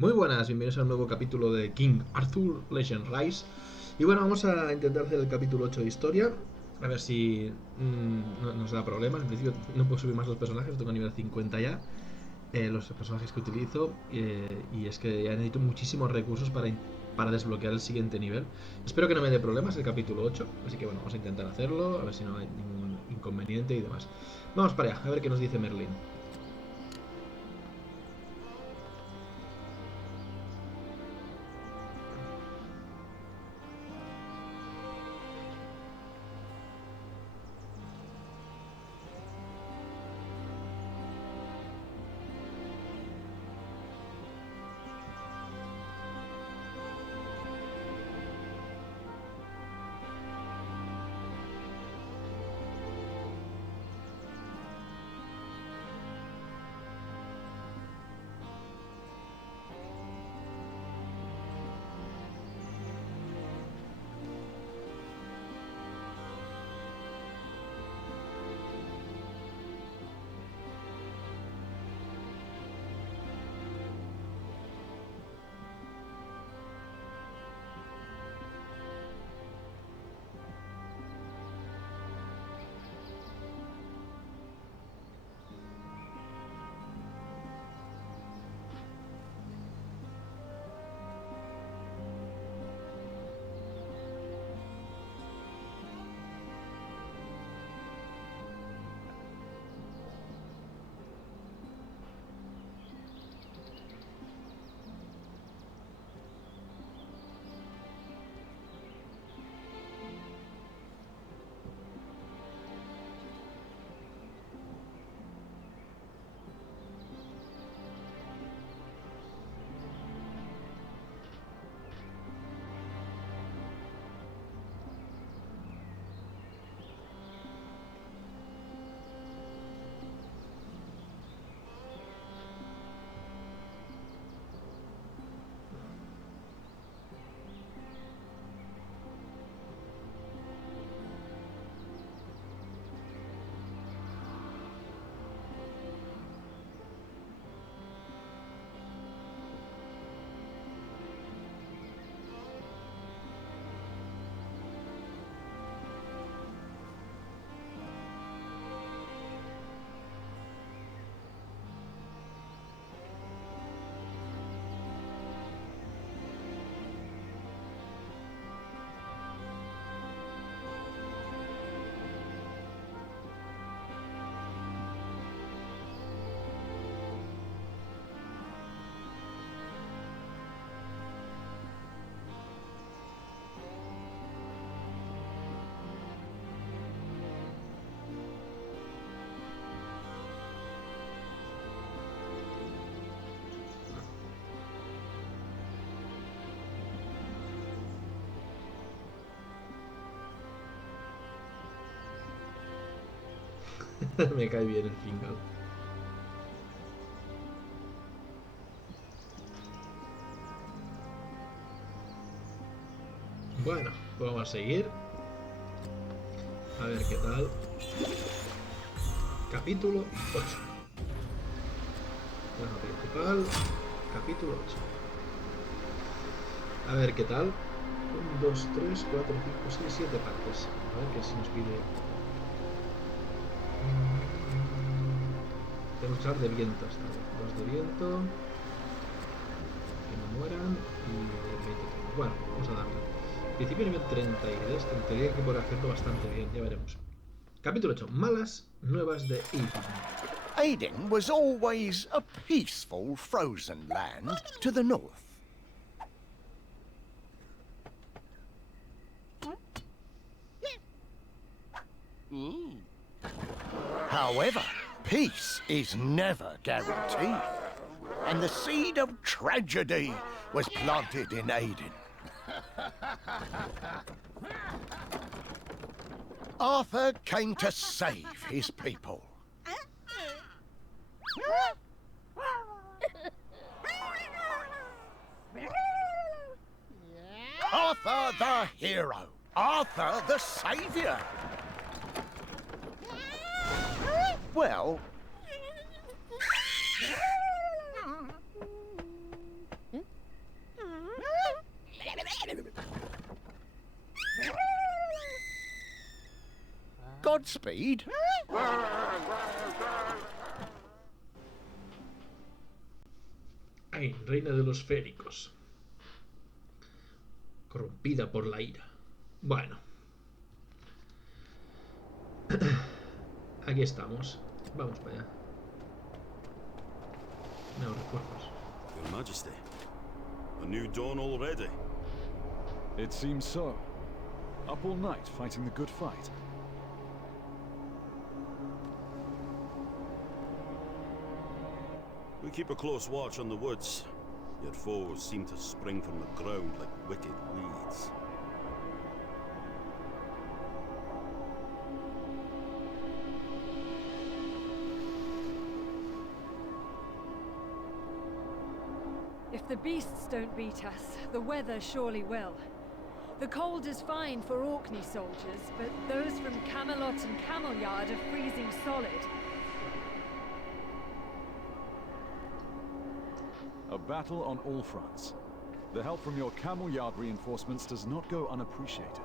Muy buenas, bienvenidos a un nuevo capítulo de King Arthur Legend Rise. Y bueno, vamos a intentar hacer el capítulo 8 de historia. A ver si no nos da problemas. En principio no puedo subir más los personajes, tengo nivel 50 ya. Los personajes que utilizo. Y es que ya necesito muchísimos recursos para desbloquear el siguiente nivel. Espero que no me dé problemas el capítulo 8. Así que bueno, vamos a intentar hacerlo. A ver si no hay ningún inconveniente y demás. Vamos para allá, a ver qué nos dice Merlin. Me cae bien el final. Bueno, pues vamos a seguir. A ver qué tal. Capítulo 8. Trama principal. Capítulo 8. A ver qué tal. 1, 2, 3, 4, 5, 6, 7 partes. A ver qué si nos pide. Tenemos que hablar de viento esta vez. 2 de viento. Que no mueran. Y de 20. Bueno, vamos a darle. Principio nivel 33. Tendría que poder hacerlo bastante bien. Ya veremos. Capítulo 8. Malas nuevas de Eidyn. Eidyn was always a peaceful frozen land to the north. However, peace is never guaranteed, and the seed of tragedy was planted in Eidyn. Arthur came to save his people. Arthur the hero. Arthur the savior. Well... Godspeed. Ay, reina de los féricos. Corrompida por la ira. Bueno. Aquí estamos. Vamos para allá. Nuevos refuerzos. Your Majesty, a new dawn already. It seems so. Up all night fighting the good fight. We keep a close watch on the woods, yet foes seem to spring from the ground like wicked weeds. If the beasts don't beat us, the weather surely will. The cold is fine for Orkney soldiers, but those from Camelot and Camelyard are freezing solid. A battle on all fronts. The help from your camel yard reinforcements does not go unappreciated.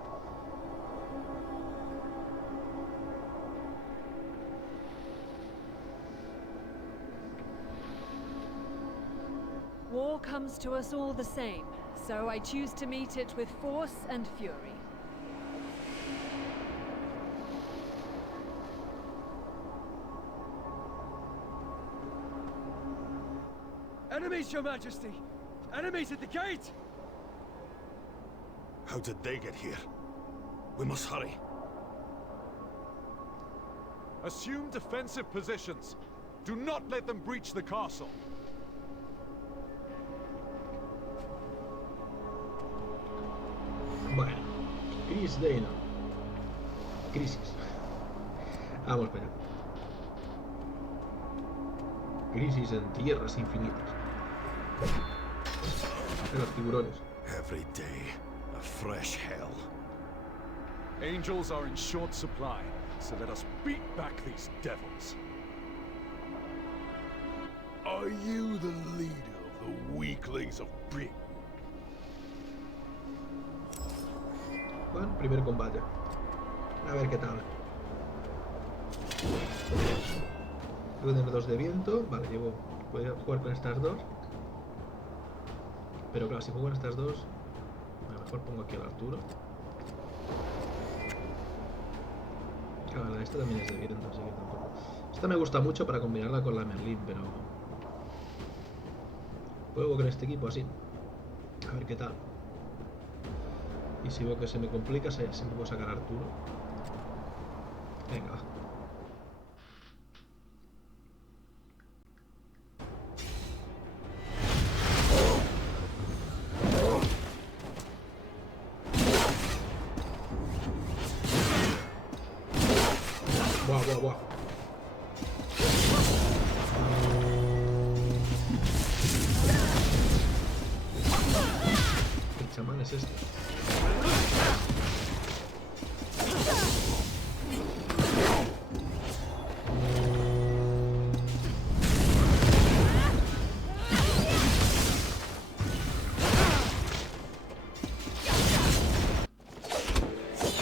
War comes to us all the same, so I choose to meet it with force and fury. Enemies, Your Majesty! Enemies at the gate! How did they get here? We must hurry. Assume defensive positions. Do not let them breach the castle. Bueno. Crisis de no. Crisis. Vamos para allá. Crisis en tierras infinitas. De los tiburones. Every day, a fresh hell. Angels are in short supply, so let us beat back these devils. Are you the leader of the weaklings of Britain? Bueno, primer combate. A ver qué tal. Voy a tener 2 de viento. Vale, voy a jugar con estas 2. Pero claro, si juego con estas 2, a lo mejor pongo aquí al Arturo. Claro, esta también es de viento, así que tampoco. Esta me gusta mucho para combinarla con la Merlin, pero juego con este equipo así. A ver qué tal. Y si veo que se me complica, siempre puedo sacar a Arturo. Venga, va. Buah, buah, buah. ¿Qué chamán es este?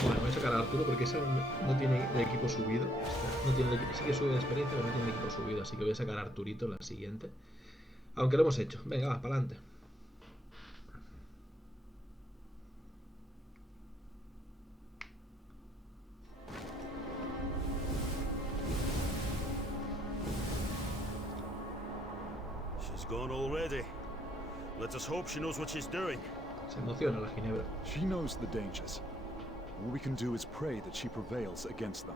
Bueno, voy a sacar a Arturo porque esa no tiene de equipo subido. No tiene sí que sube de experiencia, pero no tiene de equipo subido. Así que voy a sacar a Arturito en la siguiente. Aunque lo hemos hecho. Venga, va, para adelante. She's gone already. Let us hope she knows what she's doing. Se emociona la Ginebra. She knows the dangers. All we can do is pray that she prevails against them.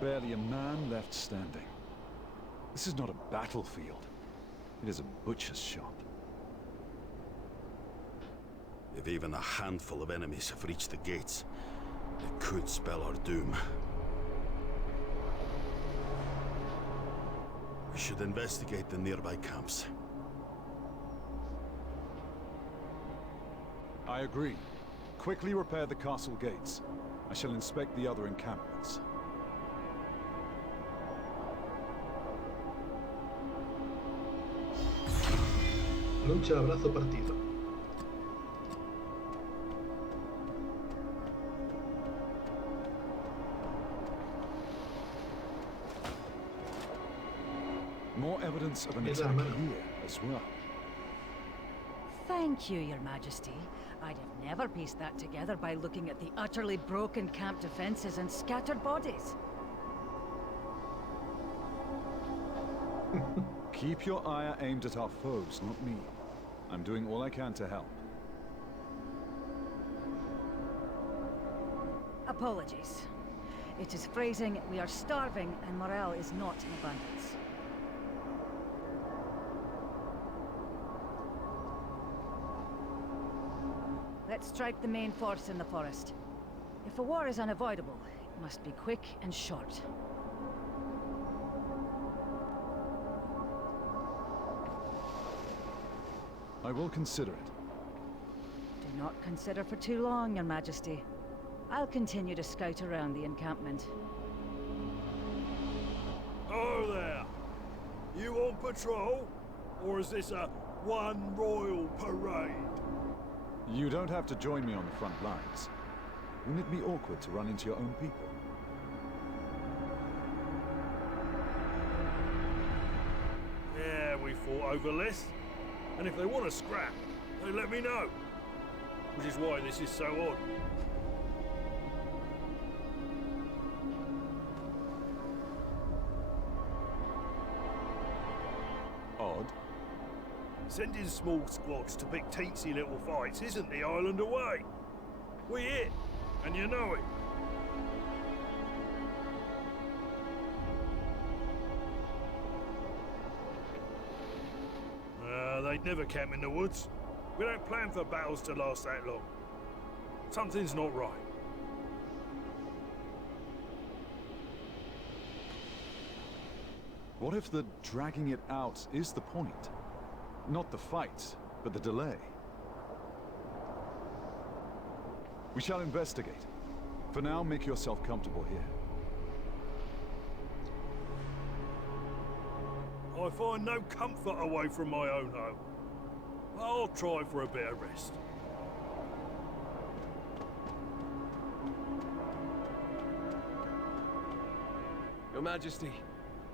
Barely a man left standing. This is not a battlefield. It is a butcher's shop. If even a handful of enemies have reached the gates, it could spell our doom. We should investigate the nearby camps. I agree. Quickly repair the castle gates. I shall inspect the other encampments. Lucha a brazo partido. More evidence of an Es la attack hermana. here as well. Thank you, Your Majesty. I'd have never pieced that together by looking at the utterly broken camp defenses and scattered bodies. Keep your ire aimed at our foes, not me. I'm doing all I can to help. Apologies. It is phrasing, we are starving and morale is not in abundance. Let's strike the main force in the forest. If a war is unavoidable, it must be quick and short. I will consider it. Do not consider for too long, Your Majesty. I'll continue to scout around the encampment. Oh there! You on patrol? Or is this a one royal parade? You don't have to join me on the front lines. Wouldn't it be awkward to run into your own people? Yeah, we fought over this. And if they want to scrap, they let me know. Which is why this is so odd. Odd? Sending small squads to pick teensy little fights isn't the island away. We it, and you know it. They'd never camp in the woods. We don't plan for battles to last that long. Something's not right. What if the dragging it out is the point? Not the fight, but the delay. We shall investigate. For now, make yourself comfortable here. I find no comfort away from my own home. I'll try for a bit of rest. Your Majesty,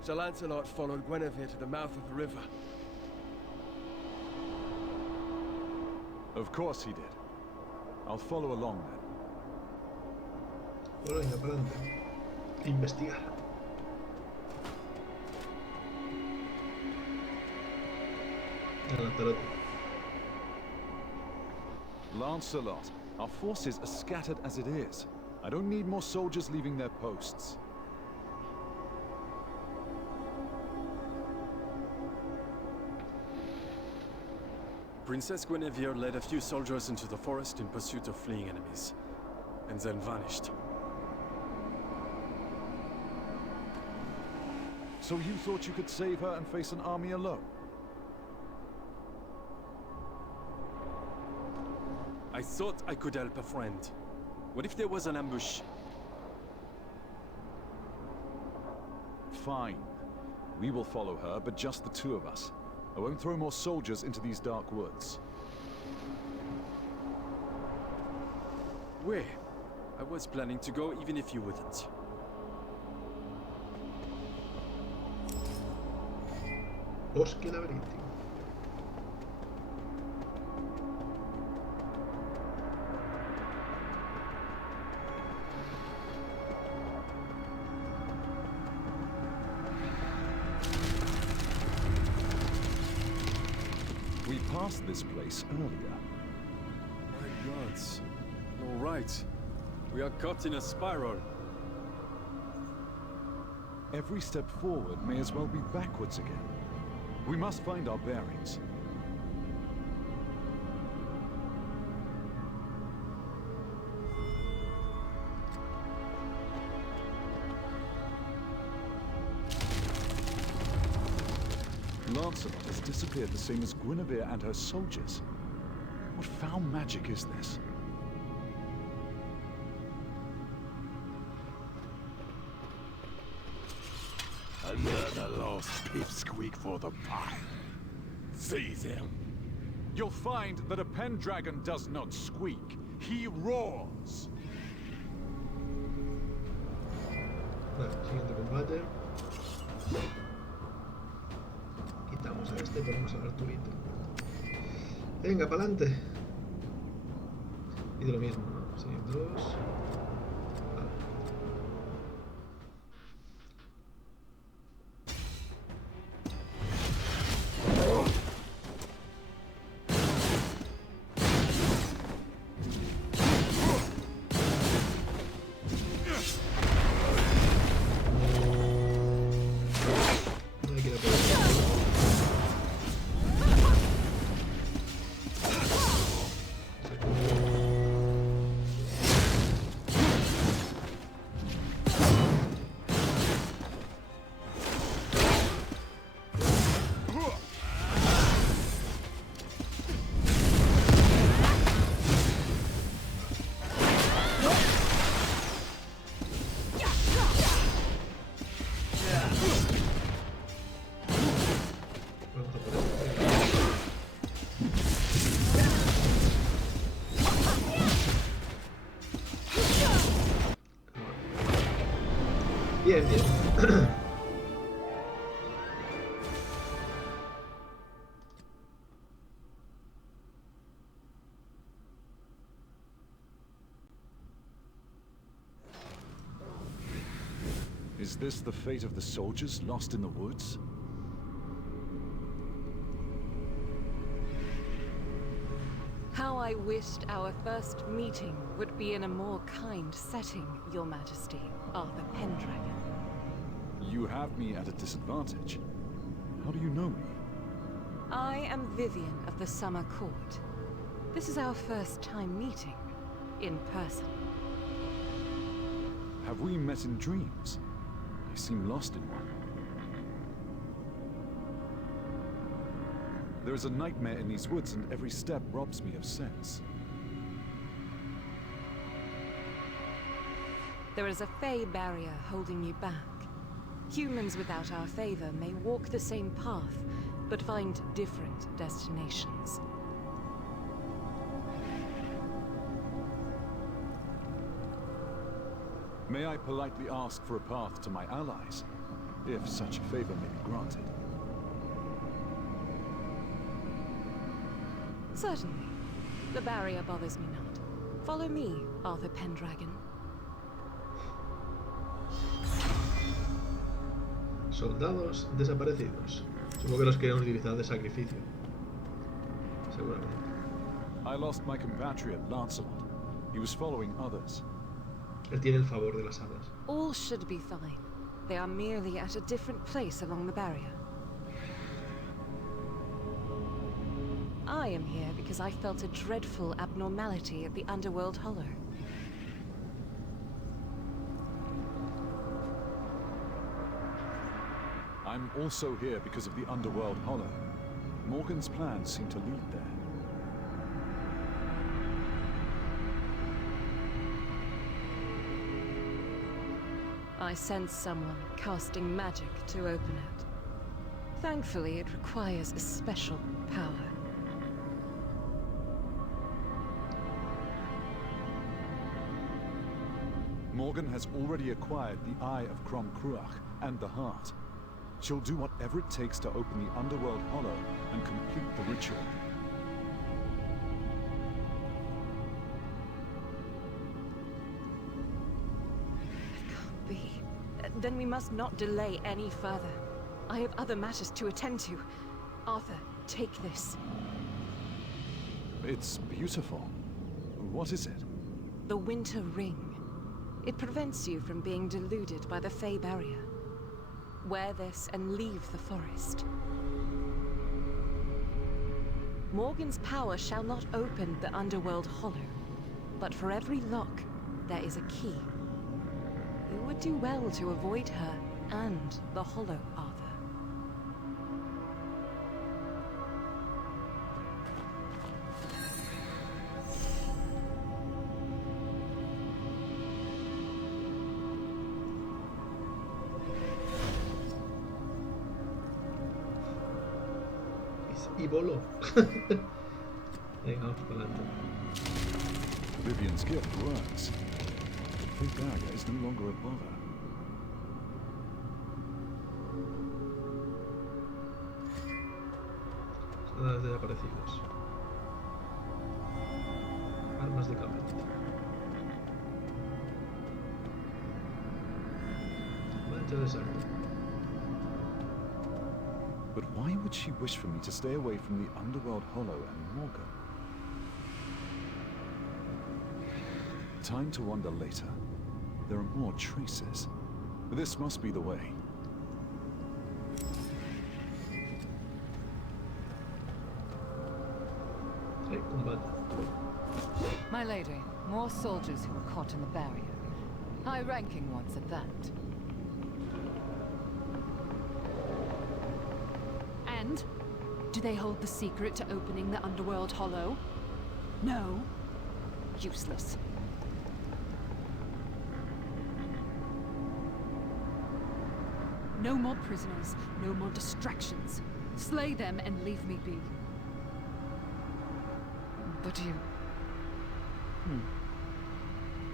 Sir Lancelot followed Guinevere to the mouth of the river. Of course he did. I'll follow along then. Bueno, venga, para adelante. Investigar. El Lanzarote. Lancelot, our forces are scattered as it is. I don't need more soldiers leaving their posts. Princess Guinevere led a few soldiers into the forest in pursuit of fleeing enemies, and then vanished. So you thought you could save her and face an army alone? I thought I could help a friend. What if there was an ambush? Fine. We will follow her, but just the two of us. I won't throw more soldiers into these dark woods. Where? I was planning to go even if you wouldn't. Bosque laberíntico. We passed this place earlier. My gods. All right. We are caught in a spiral. Every step forward may as well be backwards again. We must find our bearings. Lancelot has disappeared the same as Guinevere and her soldiers. What foul magic is this? Another lost pipsqueak for the pie. Seize him. you'll find that a pendragon does not squeak. He roars. Vale, siguiente combate. Quitamos a este y ponemos al Arturito. Venga, pa'lante. Y de lo mismo, ¿no? Sí, 2. Vale. No me quiero poner. Vamos a por esto. Bien, bien. Is this the fate of the soldiers lost in the woods? How I wished our first meeting would be in a more kind setting, Your Majesty, Arthur Pendragon. You have me at a disadvantage. How do you know me? I am Vivian of the Summer Court. This is our first time meeting, in person. Have we met in dreams? I seem lost in one. There is a nightmare in these woods, and every step robs me of sense. There is a Fey barrier holding you back. Humans without our favor may walk the same path, but find different destinations. May I politely ask for a path to my allies, if such a favor may be granted? Certainly. The barrier bothers me not. Follow me, Arthur Pendragon. Soldados desaparecidos. Supongo que los queremos utilizar de sacrificio. Seguramente. I lost my compatriot, Lancelot. He was following others. Él tiene el favor de las hadas. All should be fine. They are merely at a different place along the barrier. I am here because I felt a dreadful abnormality at the Underworld Hollow. I'm also here because of the Underworld Hollow. Morgan's plans seem to lead there. I sense someone casting magic to open it. Thankfully, it requires a special power. Morgan has already acquired the Eye of Crom Cruach and the Heart. She'll do whatever it takes to open the Underworld Hollow and complete the ritual. Then we must not delay any further. I have other matters to attend to. Arthur, take this. It's beautiful. What is it? The Winter Ring. It prevents you from being deluded by the Fey barrier. Wear this and leave the forest. Morgan's power shall not open the Underworld Hollow, but for every lock, there is a key. You would do well to avoid her and the Hollow, Arthur. Y voló. Venga, vamos para adelante. Vivian's gift works. The big barrier is no longer a bother. Nada desaparecidos. Armas de Camelot. Interesante. But why would she wish for me to stay away from the Underworld Hollow and Morgan? Time to wander later. There are more traces. This must be the way. Okay, combate. My lady, more soldiers who were caught in the barrier. High-ranking ones at that. And? Do they hold the secret to opening the Underworld Hollow? No. Useless. No more prisoners, no more distractions. Slay them and leave me be. But you...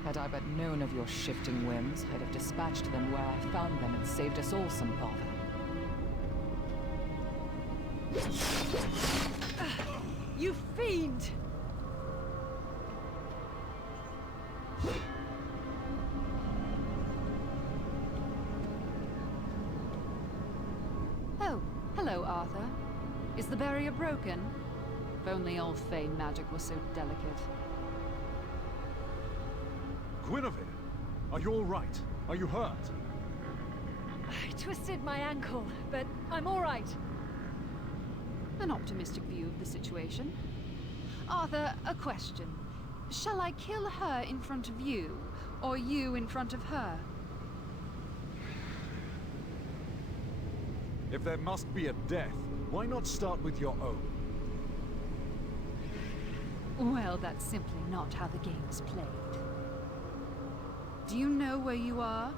Had I but known of your shifting whims, I'd have dispatched them where I found them and saved us all some bother. You fiend! Oh, hello, Arthur. Is the barrier broken? If only old Fey magic was so delicate. Guinevere, are you all right? Are you hurt? I twisted my ankle, but I'm all right. An optimistic view of the situation. Arthur, a question. Shall I kill her in front of you, or you in front of her? If there must be a death, why not start with your own? Well, that's simply not how the game is played. Do you know where you are?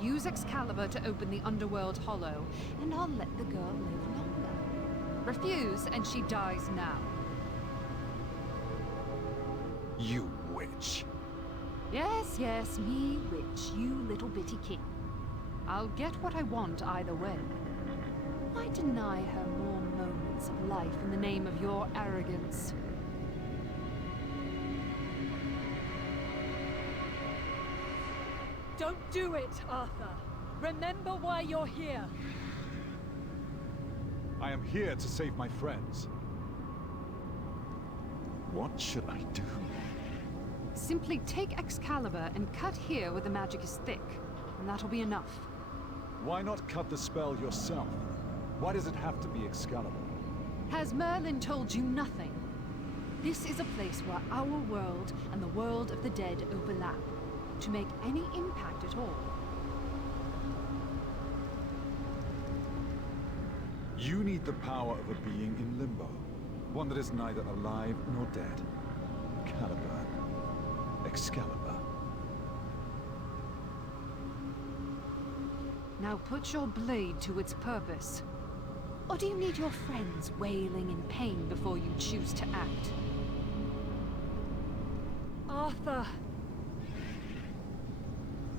Use Excalibur to open the Underworld Hollow, and I'll let the girl live longer. Refuse, and she dies now. You witch. Yes, yes, me witch, you little bitty king. I'll get what I want either way. Why deny her more moments of life in the name of your arrogance? Don't do it, Arthur. Remember why you're here. I am here to save my friends. What should I do? Simply take Excalibur and cut here where the magic is thick, and that'll be enough. Why not cut the spell yourself? Why does it have to be Excalibur? Has Merlin told you nothing? This is a place where our world and the world of the dead overlap, to make any impact at all. You need the power of a being in limbo. One that is neither alive nor dead. Caliburn. Excalibur. Now put your blade to its purpose. Or do you need your friends wailing in pain before you choose to act? Arthur.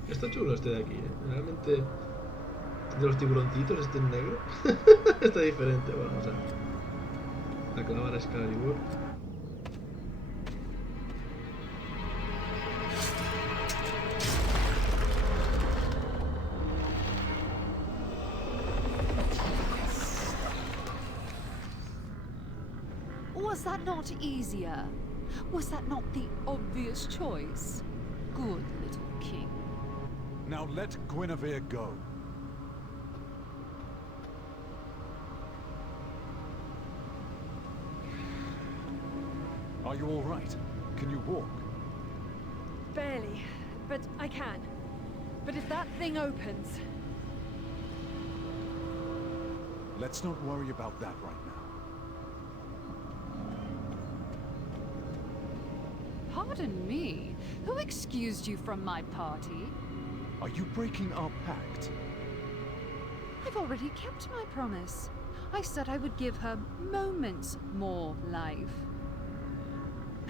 Está chulo este de aquí, ¿eh? Realmente de los tiburoncitos, este en negro está diferente. Vamos a clavar a Excalibur. Was that not easier? Was that not the obvious choice? Good little king. Now let Guinevere go. Are you all right? Can you walk? Barely, but I can. But if that thing opens... Let's not worry about that right now. Pardon me, who excused you from my party? Are you breaking our pact? I've already kept my promise. I said I would give her moments more life.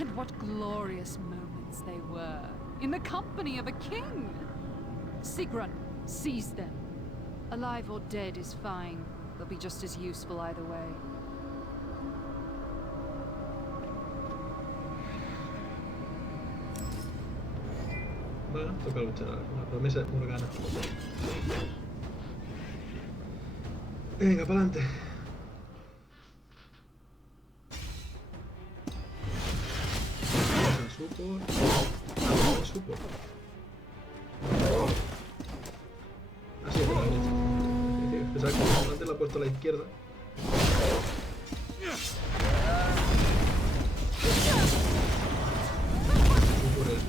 And what glorious moments they were, in the company of a king! Sigrun, seize them. Alive or dead is fine. They'll be just as useful either way. Bueno, toca luchar. La promesa de Morgana. Venga, para adelante. Support. Ah, support. Así es la derecha. Pensaba que antes la he puesto a la izquierda. Por el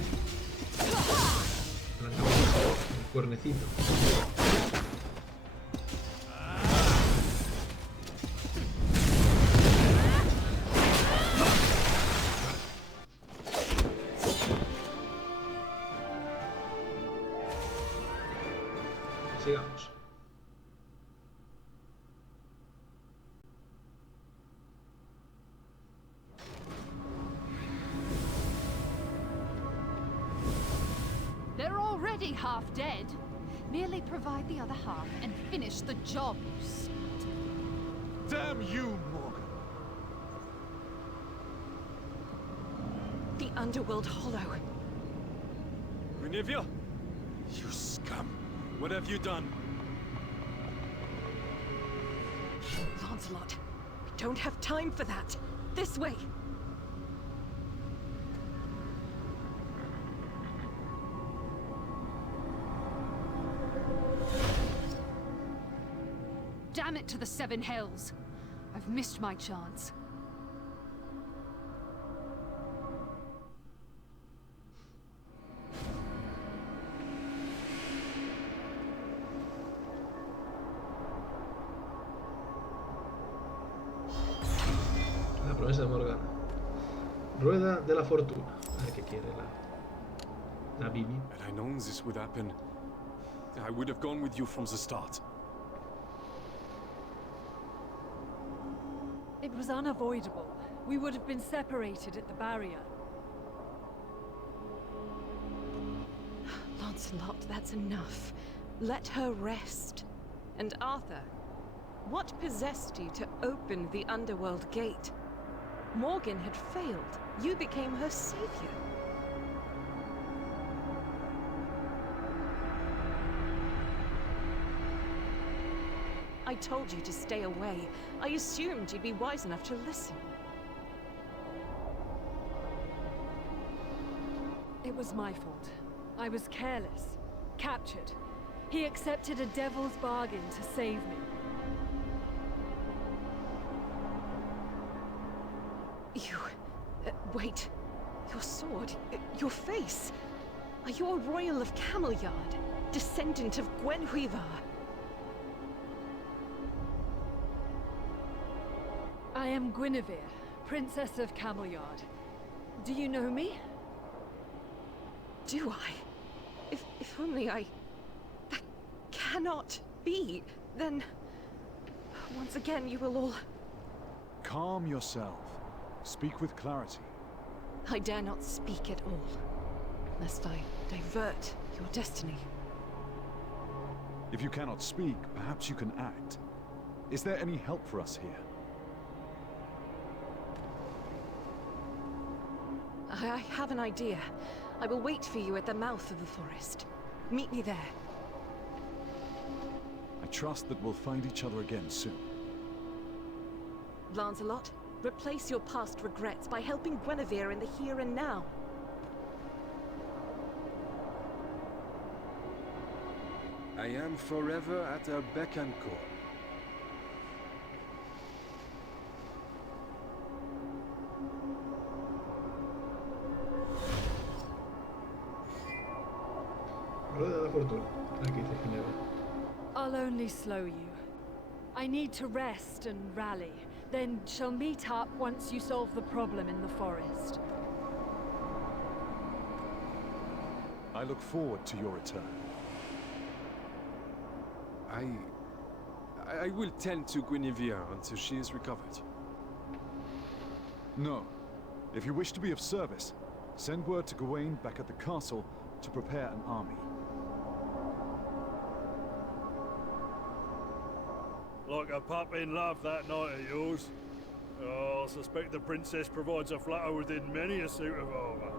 cuernecito. Sigamos. They're already half dead. Merely provide the other half and finish the job, you slut. Damn you, Morgan! The underworld hollow. Guinevere? You scum! What have you done? Lancelot, we don't have time for that. This way. Damn it to the Seven Hells. I've missed my chance. La promesa de Morgana. Rueda de la fortuna. A ver qué quiere la Bibi. Had I known this would happen, I would have gone with you from the start. It was unavoidable. We would have been separated at the barrier. Lancelot, that's enough. Let her rest. And Arthur, what possessed you to open the underworld gate? Morgan had failed. You became her savior. I told you to stay away. I assumed you'd be wise enough to listen. It was my fault. I was careless. Captured. He accepted a devil's bargain to save me. You... wait. Your sword, your face. Are you a royal of Camelliard? Descendant of Gwenhwyvar? I am Guinevere, Princess of Camelliard. Do you know me? Do I? If only I... That cannot be. Then... once again you will all... Calm yourself. Speak with clarity. I dare not speak at all. Lest I divert your destiny. If you cannot speak, perhaps you can act. Is there any help for us here? I have an idea. I will wait for you at the mouth of the forest. Meet me there. I trust that we'll find each other again soon. Lancelot, replace your past regrets by helping Guinevere in the here and now. I am forever at her beck and call. Rueda de la fortuna. Aquí dice Ginebra. I'll only slow you. I need to rest and rally. Then shall meet up once you solve the problem in the forest. I look forward to your return. I will tend to Guinevere until she is recovered. No. If you wish to be of service, send word to Gawain back at the castle to prepare an army. Like a pup in love, that knight of yours. Oh, I suspect the princess provides a flutter within many a suit of armour.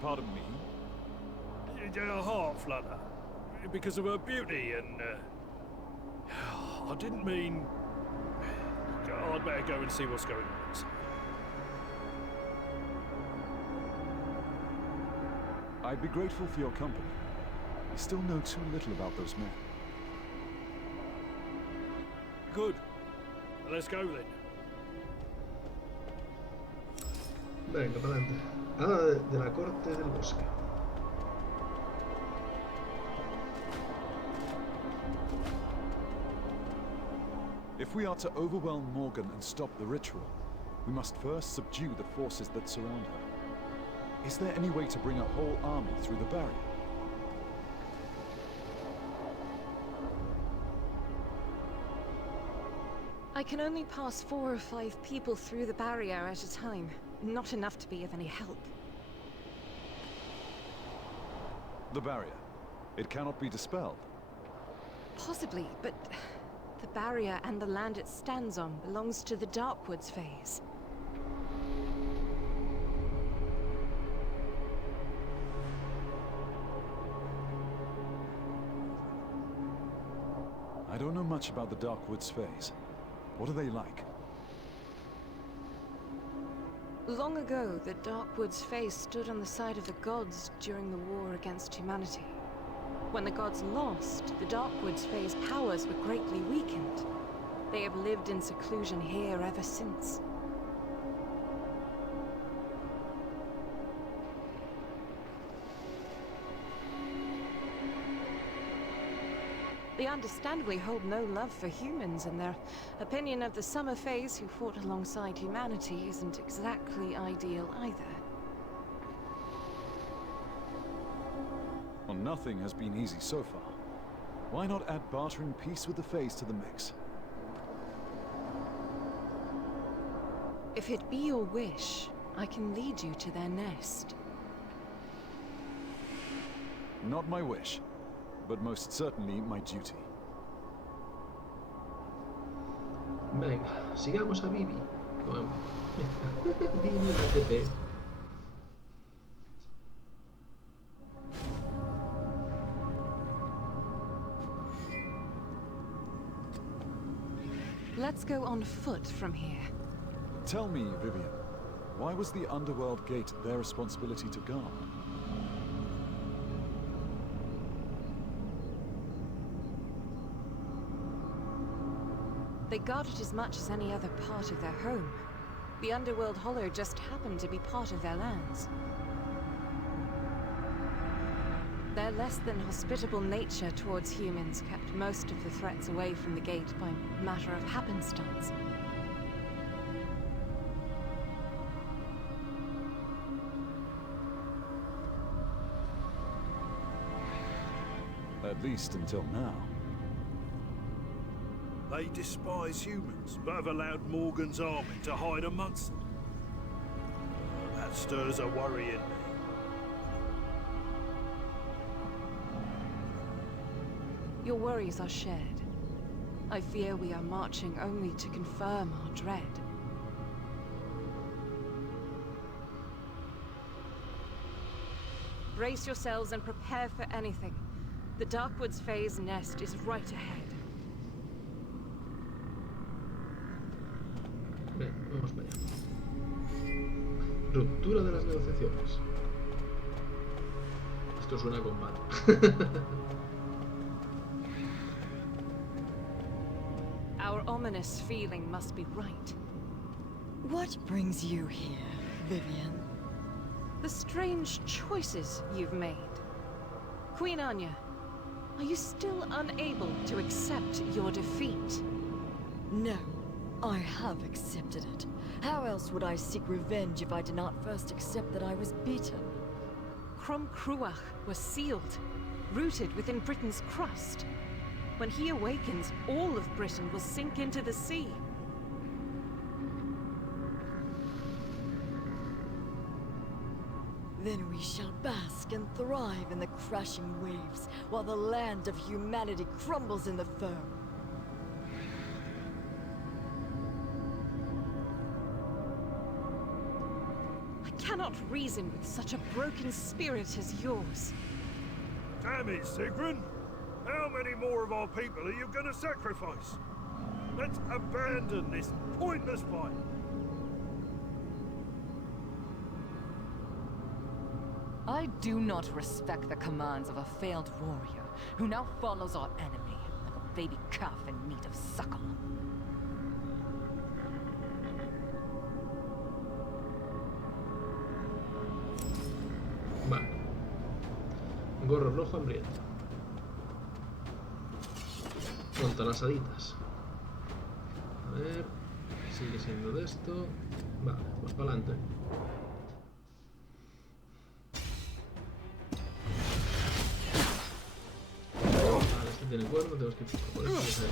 Pardon me? A heart flutter. Because of her beauty and... I didn't mean... I'd better go and see what's going on inside. I'd be grateful for your company. I still know too little about those men. Good. Let's go then. Venga, para adelante. Hada de la corte del bosque. If we are to overwhelm Morgan and stop the ritual, we must first subdue the forces that surround her. Is there any way to bring a whole army through the barrier? I can only pass 4 or 5 people through the barrier at a time. Not enough to be of any help. The barrier. It cannot be dispelled. Possibly, but the barrier and the land it stands on belongs to the Darkwoods phase. I don't know much about the Darkwoods phase. What are they like? Long ago, the Darkwoods phase stood on the side of the gods during the war against humanity. When the gods lost, the Darkwoods phase powers were greatly weakened. They have lived in seclusion here ever since. They understandably hold no love for humans, and their opinion of the summer phase who fought alongside humanity isn't exactly ideal either. Well, nothing has been easy so far. Why not add bartering peace with the phase to the mix? If it be your wish, I can lead you to their nest. Not my wish, but most certainly my duty. Venga, sigamos a Vivi. Vivi la TP. Let's go on foot from here. Tell me, Vivian, why was the Underworld Gate their responsibility to guard? They guard it as much as any other part of their home. The Underworld Hollow just happened to be part of their lands. Their less than hospitable nature towards humans kept most of the threats away from the gate by matter of happenstance. At least until now. They despise humans, but have allowed Morgan's army to hide amongst them. That stirs a worry in me. Your worries are shared. I fear we are marching only to confirm our dread. Brace yourselves and prepare for anything. The Darkwoods phase nest is right ahead. Bien, vamos para allá. Ruptura de las negociaciones. Esto suena a combate. Our ominous feeling must be right. What brings you here, Vivian? The strange choices you've made. Queen Anya, are you still unable to accept your defeat? No, I have accepted it. How else would I seek revenge if I did not first accept that I was beaten? Crom Cruach was sealed, rooted within Britain's crust. When he awakens, all of Britain will sink into the sea. Then we shall bask and thrive in the crashing waves, while the land of humanity crumbles in the foam. I cannot reason with such a broken spirit as yours. Damn it, Sigrun! How many more of our people are you gonna sacrifice? Let's abandon this pointless fight. I do not respect the commands of a failed warrior who now follows our enemy like a baby calf in need of suckle. Vale. Gorro rojo hambriento. Contra las haditas. A ver. Sigue siendo de esto. Vale, pues para adelante. Vale, este tiene cuerno, tenemos que ir por eso.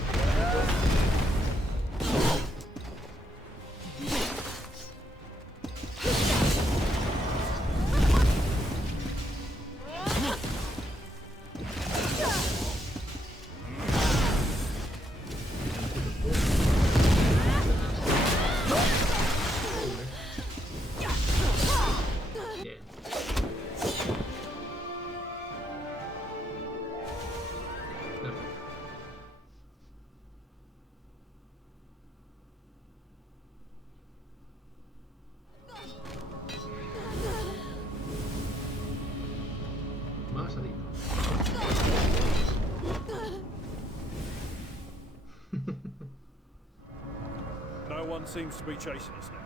No one seems to be chasing us now.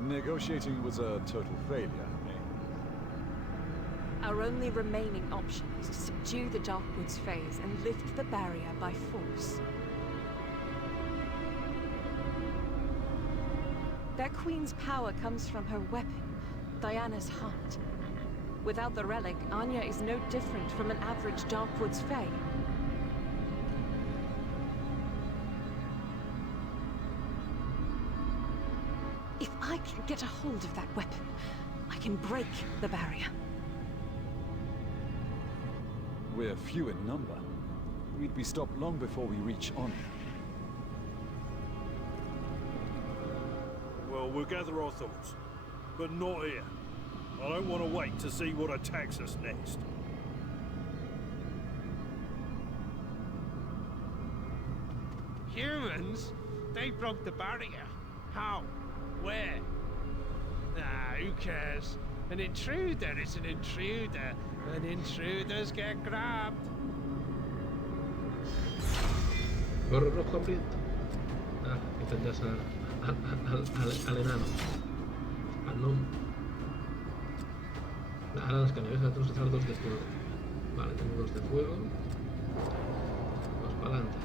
Negotiating was a total failure, eh? Our only remaining option is to subdue the Darkwoods phase and lift the barrier by force. Their queen's power comes from her weapon, Diana's heart. Without the relic, Anya is no different from an average Darkwoods fae. If I can get a hold of that weapon, I can break the barrier. We're few in number. We'd be stopped long before we reach Anya. Well, we'll gather our thoughts. But not here. I don't want to wait to see what attacks us next. Humans? They broke the barrier. How? Where? Nah, who cares? An intruder is an intruder, and intruders get grabbed. Gorro rojo hambriento. Ah, enfrentas al enano. Al gnomo. Ahora las cañones, ahora tenemos que echar 2 de fuego. Vale, tengo 2 de fuego. Vamos para adelante.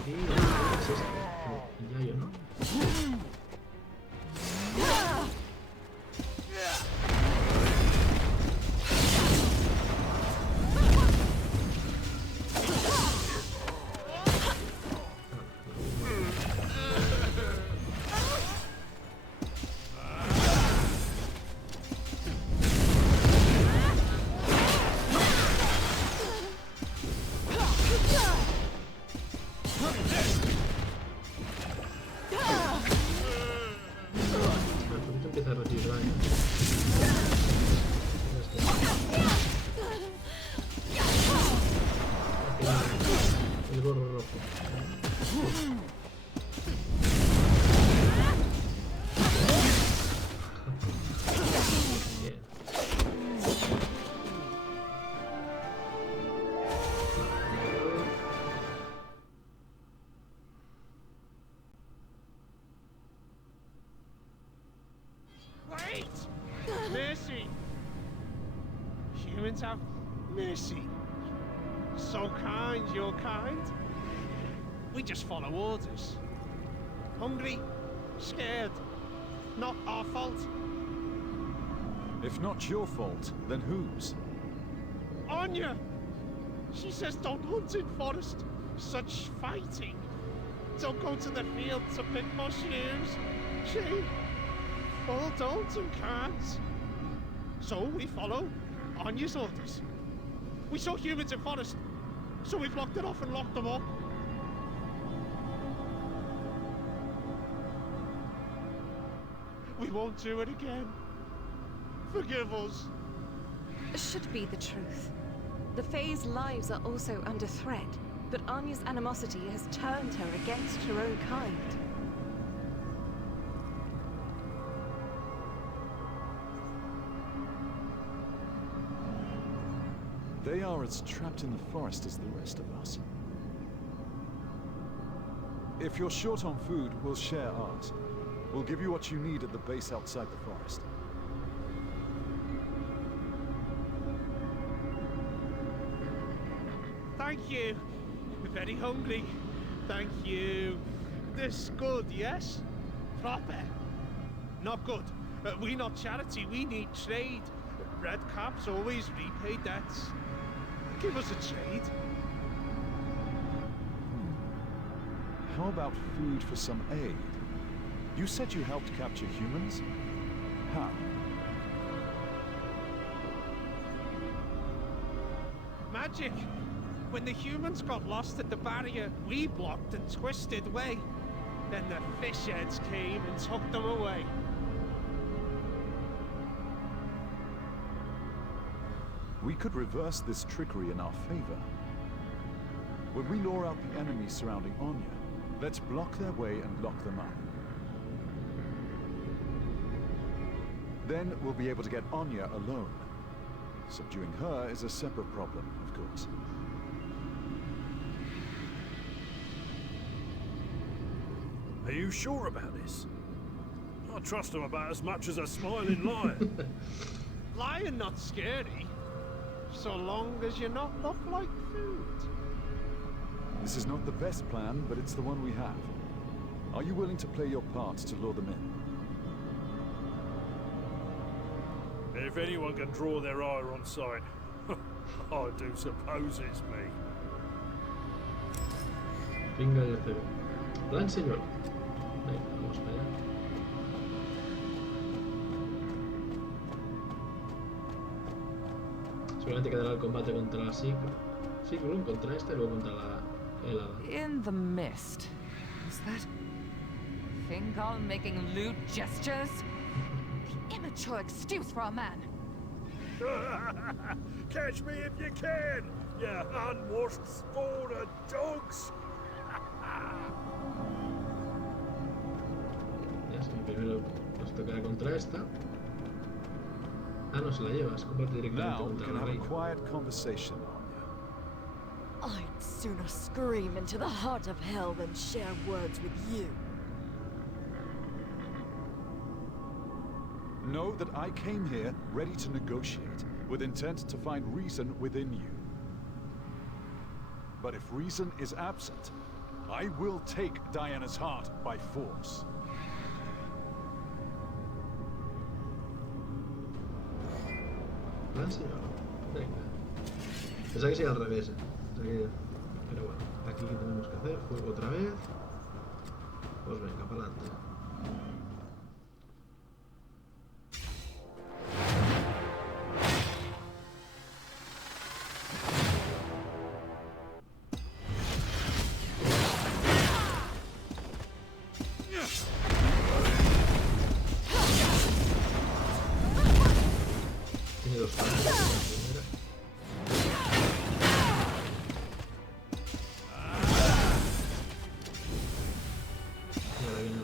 Aquí es este. No, ya yo, ¿no? Have mercy. So kind, you're kind. We just follow orders. Hungry, scared. Not our fault. If not your fault, then whose? Anya! She says don't hunt in forest. Such fighting. don't go to the field to pick mushrooms. She all don't and can't. So we follow Anya's orders. We saw humans in forest, so we blocked it off and locked them up. We won't do it again. Forgive us. Should be the truth. The Fae's lives are also under threat, but Anya's animosity has turned her against her own kind. They are as trapped in the forest as the rest of us. If you're short on food, we'll share ours. We'll give you what you need at the base outside the forest. Thank you. We're very hungry. Thank you. This good, yes? Proper. Not good. We not charity, we need trade. Red Caps always repay debts. Give us a trade. How about food for some aid? You said you helped capture humans? How? Magic. When the humans got lost at the barrier, we blocked and twisted away. Then the fish heads came and took them away. We could reverse this trickery in our favor. When we lure out the enemies surrounding Anya, let's block their way and lock them up. Then we'll be able to get Anya alone. Subduing her is a separate problem, of course. Are you sure about this? I trust him about as much as a smiling lion. Lion not scary, so long as you not look like food. This is not the best plan, but it's the one we have. Are you willing to play your part to lure them in? If anyone can draw their ire on sight, I do suppose it's me. Venga de cero. Plan, señor. Venga, vamos para allá. Seguramente quedará el combate contra la Sigrun, contra esta y luego contra la helada. In the mist. Is that Fingal making lewd gestures? The immature excuse for a man. Catch me if you can, you unwashed spawn of dogs. Ya sí, primero nos tocará contra esta. Ah, no se la llevas, combate directamente Now we contra can la have a reina. quiet conversation, Anya. I'd sooner scream into the heart of hell than share words with you. Know that I came here ready to negotiate, with intent to find reason within you. But if reason is absent, I will take Diana's heart by force. Plan, señor. Venga. Pensaba que sería al revés. Pero bueno, aquí ¿qué tenemos que hacer? Fuego otra vez. Pues venga, para adelante. Tiene dos partes. La primera. Y ahora viene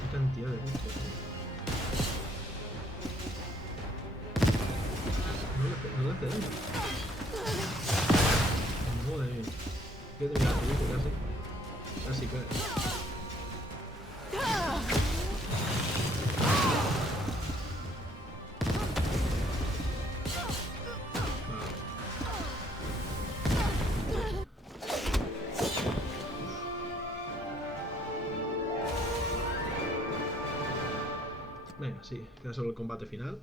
qué cantidad de bichos, no le hace daño. Madre mía. Qué desgraciadito casi. Casi cae. Venga, sí, queda solo el combate final.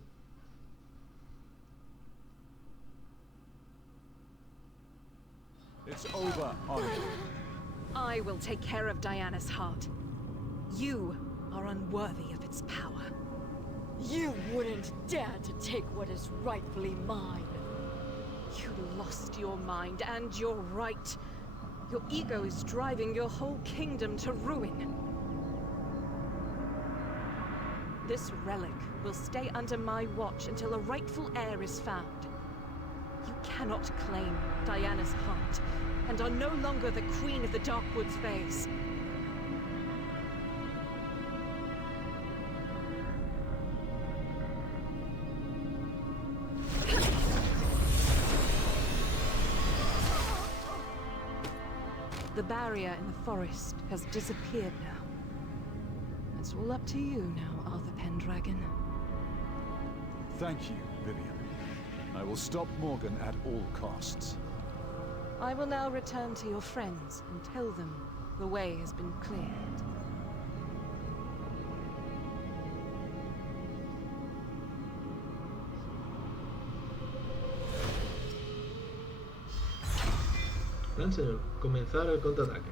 It's over, Arturo. I will take care of Diana's heart. You are unworthy of its power. You wouldn't dare to take what is rightfully mine. You lost your mind and your right. Your ego is driving your whole kingdom to ruin. This relic will stay under my watch until a rightful heir is found. You cannot claim Diana's heart, and are no longer the queen of the Darkwoods Vales. The barrier in the forest has disappeared now. It's all up to you now, Arthur Pendragon. Thank you, Vivian. I will stop Morgan at all costs. I will now return to your friends and tell them the way has been cleared. Plan, señor, comenzar el contraataque.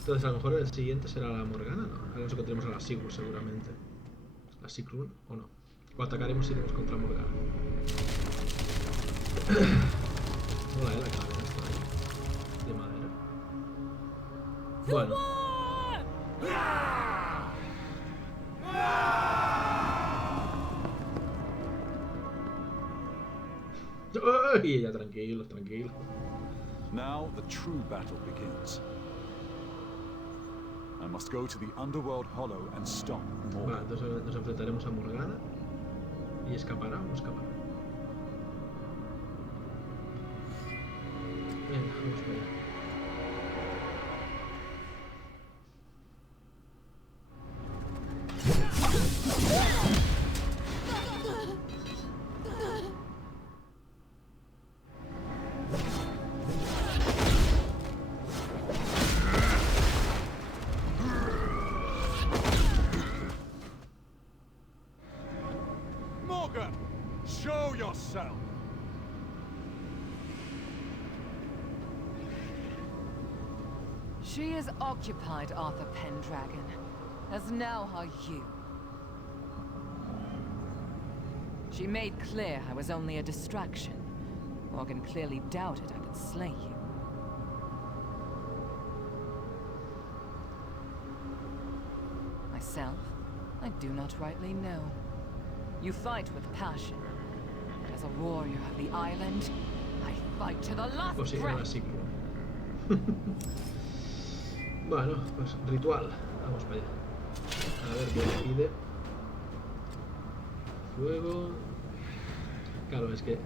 Entonces a lo mejor el siguiente será la Morgana, ¿no? Ahora nos encontraremos a la Sigur seguramente. ¿La Sigur o no? O atacaremos y iremos contra Morgana. Mola, la cadena está ahí. De madera. Bueno. ¡Ay! Ya tranquilo, tranquilo. Now the true battle begins. I must go to the underworld hollow and stop Morgan. Vale, entonces nos enfrentaremos a Morgana. ¿Y escapará o no escapará? Venga, vamos para allá. Morgan, show yourself. She is occupied, Arthur Pendragon, as now are you. She made clear I was only a distraction. Morgan clearly doubted I could slay you. Myself, I do not rightly know. You fight with passion. As a warrior of the island, I fight to the last Pues sí, breath. ahora sí. Bueno, pues ritual. Vamos para allá. A ver qué me pide. Fuego. Claro, es que...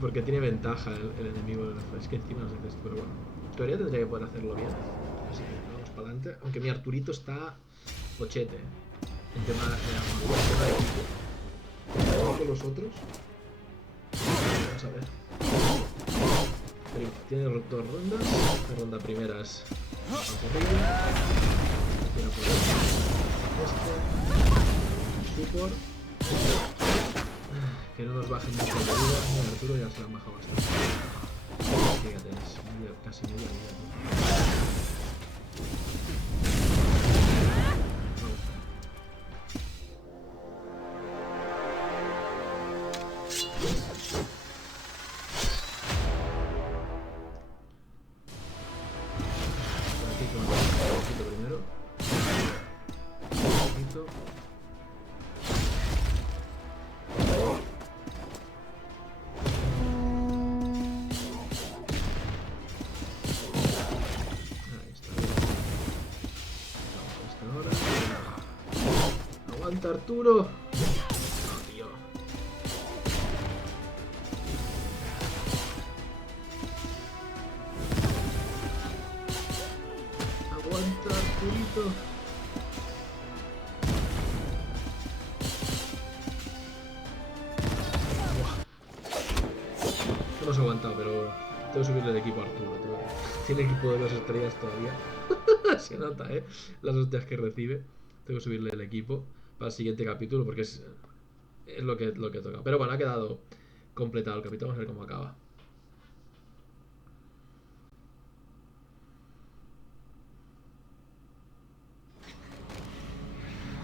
Porque tiene ventaja el enemigo. Es que encima nos hace esto, pero bueno. En teoría tendría que poder hacerlo bien. Así que vamos para adelante. Aunque mi Arturito está pochete. En tema de armadura, en tema de equipo. Vamos con los otros. Vamos a ver. Tiene dos rondas. La ronda primera es horrible. Tiene por este. Support. Que no nos bajen mucho la vida. Mira, Arturo ya se la han bajado bastante. Fíjate, es casi media vida. Arturo. No, tío. Aguanta, Arturito. No hemos aguantado, pero tengo que subirle el equipo a Arturo. Tiene equipo de las estrellas todavía. Se nota, las hostias que recibe. Tengo que subirle el equipo. el siguiente capítulo, porque es lo que toca. Pero bueno, ha quedado completado el capítulo. Vamos a ver cómo acaba.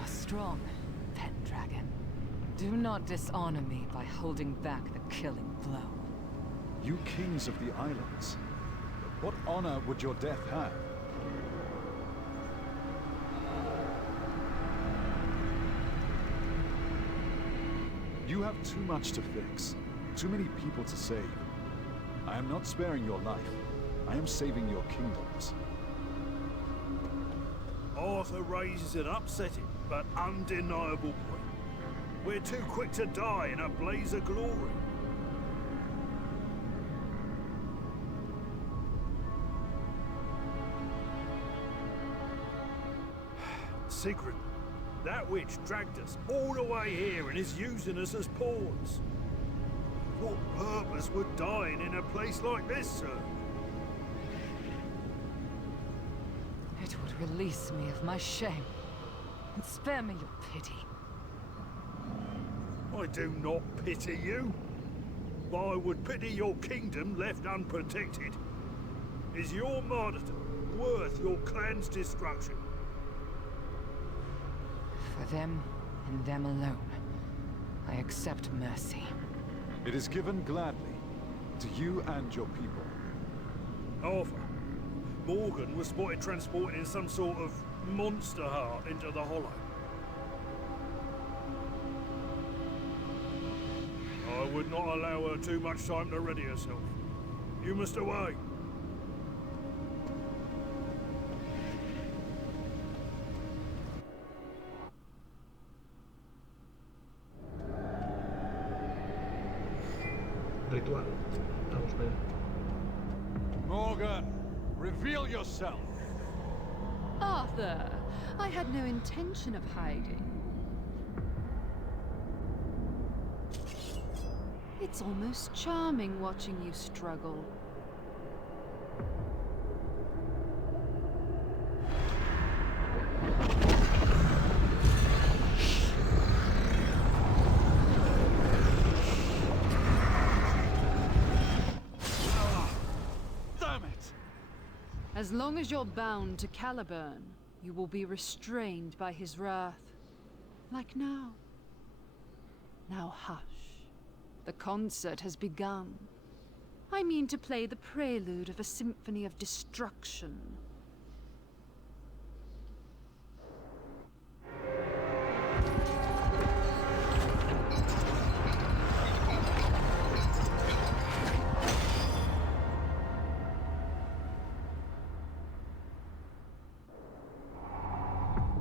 Strong, Pendragon. Do not dishonor me by holding back the killing blow. You kings of the islands, what honor would your death have? You have too much to fix, too many people to save. I am not sparing your life. I am saving your kingdoms. Arthur raises an upsetting but undeniable point. We're too quick to die in a blaze of glory. Sigrun, that witch dragged us all the way here and is using us as pawns. What purpose would dying in a place like this serve? It would release me of my shame and spare me your pity. I do not pity you, but I would pity your kingdom left unprotected. Is your martyrdom worth your clan's destruction? For them and them alone, I accept mercy. It is given gladly to you and your people. Arthur, Morgan was spotted transporting in some sort of monster heart into the hollow. I would not allow her too much time to ready herself. You must away. Ritual. Vamos a ver. Morgan, reveal yourself. Arthur, I had no intention of hiding. It's almost charming watching you struggle. Damn it! As long as you're bound to Caliburn, you will be restrained by his wrath. Like now. Now hush. The concert has begun. I mean to play the prelude of a symphony of destruction.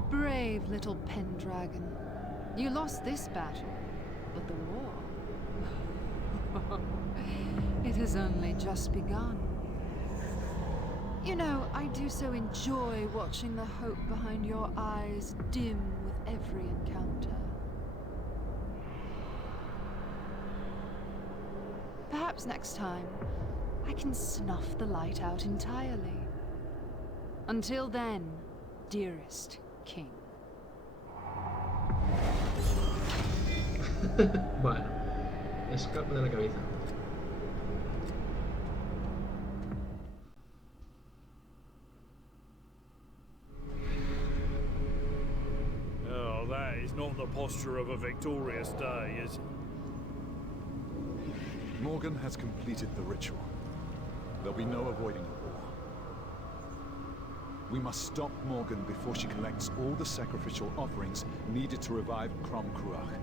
Brave little Pendragon. You lost this battle, but the war... it has only just begun. You know, I do so enjoy watching the hope behind your eyes dim with every encounter. Perhaps next time, I can snuff the light out entirely. Until then, dearest King. Bueno, escape de la cabeza. Oh, that is not the posture of a victorious day, is it? Morgan has completed the ritual. There'll be no avoiding a war. We must stop Morgan before she collects all the sacrificial offerings needed to revive Crom Cruach.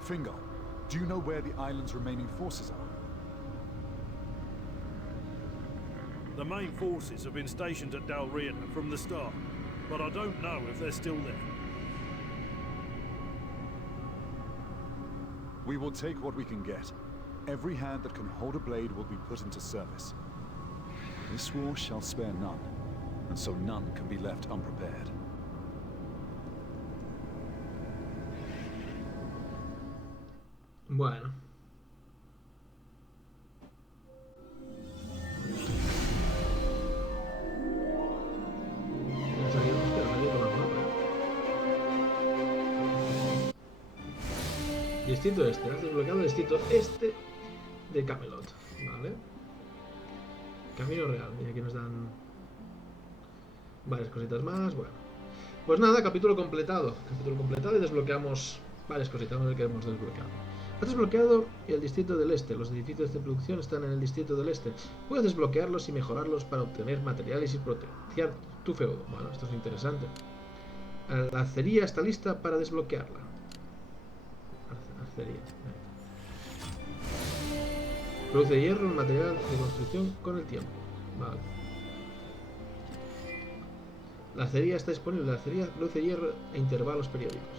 Fingal, do you know where the island's remaining forces are? The main forces have been stationed at Dalriada from the start, but I don't know if they're still there. We will take what we can get. Every hand that can hold a blade will be put into service. This war shall spare none, and so none can be left unprepared. Bueno. Distrito este. Has desbloqueado el distrito este de Camelot. Vale. Camino real. Mira, aquí nos dan varias cositas más. Bueno. Pues nada, capítulo completado. Capítulo completado y desbloqueamos varias cositas. Vamos a ver qué hemos desbloqueado. Has desbloqueado el distrito del este. Los edificios de producción están en el distrito del este. Puedes desbloquearlos y mejorarlos para obtener materiales y potenciar tu feudo. Bueno, esto es interesante. La acería está lista para desbloquearla. Acería. Produce hierro, un material de construcción con el tiempo. Vale. La acería está disponible. La acería produce hierro a intervalos periódicos.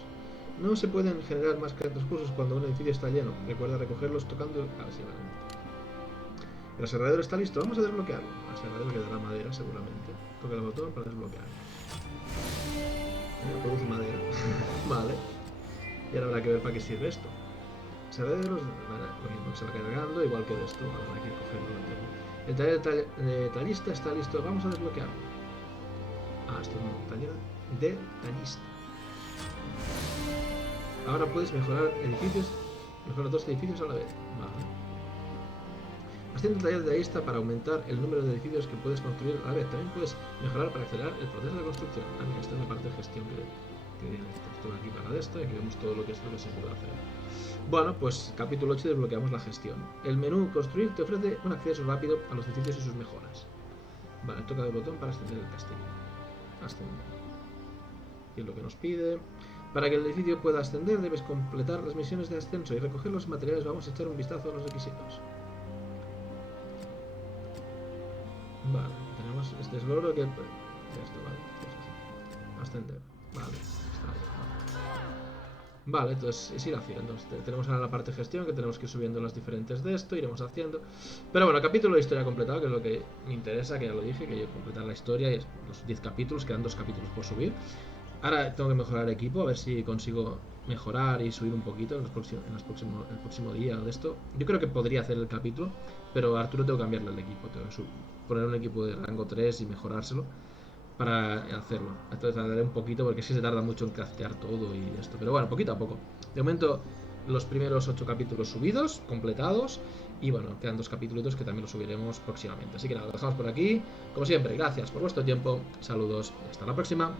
No se pueden generar más recursos cuando un edificio está lleno. Recuerda recogerlos tocando... Ah, sí, vale. El aserradero está listo. Vamos a desbloquearlo. El aserradero que dará madera seguramente. Toca el botón para desbloquearlo. Produce madera. Vale. Y ahora habrá que ver para qué sirve esto. Aserraderos... Vale, se va cargando igual que de esto. Ahora hay que cogerlo. El taller de tallista está listo. Vamos a desbloquearlo. Ah, esto es un taller de tallista. Ahora puedes mejorar edificios, mejora 2 edificios a la vez. Vale. Asciende el taller de tallista para aumentar el número de edificios que puedes construir a la vez. También puedes mejorar para acelerar el proceso de construcción. Ah, mira, esta es la parte de gestión que viene. Esto aquí para esto y aquí vemos todo lo que es lo que se puede hacer. Bueno, pues capítulo 8 desbloqueamos la gestión. El menú construir te ofrece un acceso rápido a los edificios y sus mejoras. Vale, toca el botón para ascender el castillo. Ascender. Y es lo que nos pide. Para que el edificio pueda ascender debes completar las misiones de ascenso y recoger los materiales. Vamos a echar un vistazo a los requisitos. Vale, tenemos este es logro que... Esto, vale. Ascender. Vale, está bien. Vale, entonces es ir haciendo. Tenemos ahora la parte de gestión que tenemos que ir subiendo las diferentes de esto, iremos haciendo. Pero bueno, capítulo de historia completado, que es lo que me interesa, que ya lo dije, que yo completar la historia y los 10 capítulos, quedan 2 capítulos por subir. Ahora tengo que mejorar el equipo, a ver si consigo mejorar y subir un poquito el próximo día de esto. Yo creo que podría hacer el capítulo, pero a Arturo tengo que cambiarle el equipo. Tengo que poner un equipo de rango 3 y mejorárselo para hacerlo. Entonces tardaré un poquito porque es que se tarda mucho en craftear todo y esto. Pero bueno, poquito a poco. De momento los primeros 8 capítulos subidos, completados. Y bueno, quedan 2 capítulos que también los subiremos próximamente. Así que nada, lo dejamos por aquí. Como siempre, gracias por vuestro tiempo. Saludos y hasta la próxima.